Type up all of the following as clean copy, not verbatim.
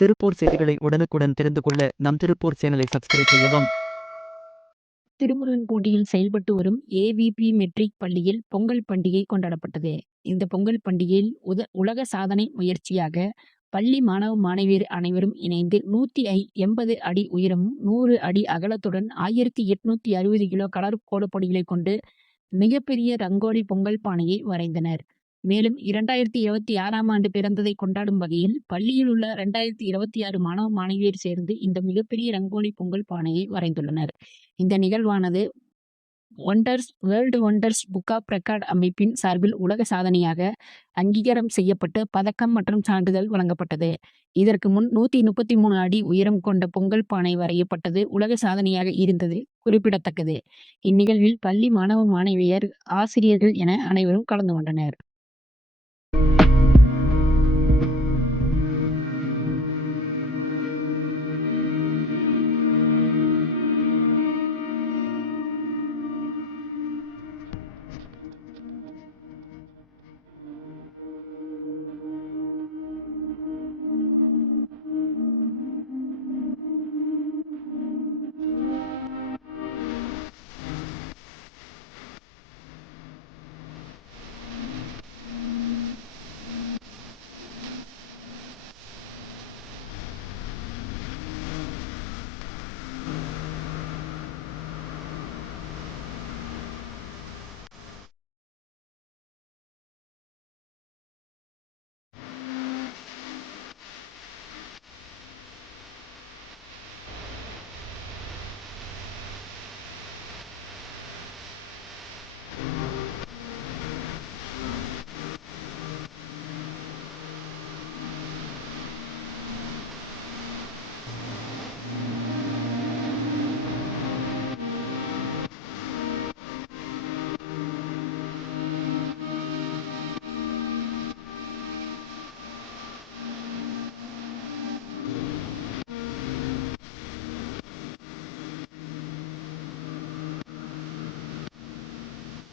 திருப்பூர் செய்திகளை உடனுக்குடன் தெரிந்து கொள்ள நம் திருப்பூர் சேனலை சப்ஸ்கிரைப் செய்யவும். திருமுருகன்பூண்டியில் செயல்பட்டு வரும் ஏவிபி மெட்ரிக் பள்ளியில் பொங்கல் பண்டிகை கொண்டாடப்பட்டது. இந்த பொங்கல் பண்டிகையில் உலக சாதனை முயற்சியாக பள்ளி மாணவ மாணவியர் அனைவரும் இணைந்து 180 அடி உயரமும் 100 அடி அகலத்துடன் 1860 கிலோ கலர் கோலப்பொடிகளை கொண்டு மிகப்பெரிய ரங்கோலி பொங்கல் பானையை வரைந்தனர். மேலும் 2026ஆம் ஆண்டு பிறந்ததை கொண்டாடும் வகையில் பள்ளியில் உள்ள 2026 மாணவ மாணவியர் சேர்ந்து இந்த மிகப்பெரிய ரங்கோலி பொங்கல் பானையை வரைந்துள்ளனர். இந்த நிகழ்வானது world wonders book of record அமைப்பின் சார்பில் உலக சாதனையாக அங்கீகாரம் செய்யப்பட்டு பதக்கம் மற்றும் சான்றிதழ் வழங்கப்பட்டது. இதற்கு முன் 133 அடி உயரம் கொண்ட பொங்கல் பானை வரையப்பட்டது உலக சாதனையாக இருந்தது குறிப்பிடத்தக்கது. இந்நிகழ்வில் பள்ளி மாணவ மாணவியர், ஆசிரியர்கள் என அனைவரும் கலந்து கொண்டனர்.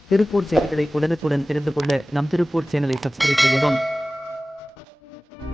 திருப்பூர் செய்திகளை உடனுக்குடன் தெரிந்து கொள்ள நம் திருப்பூர் சேனலை சப்ஸ்கிரைப் செய்யவும்.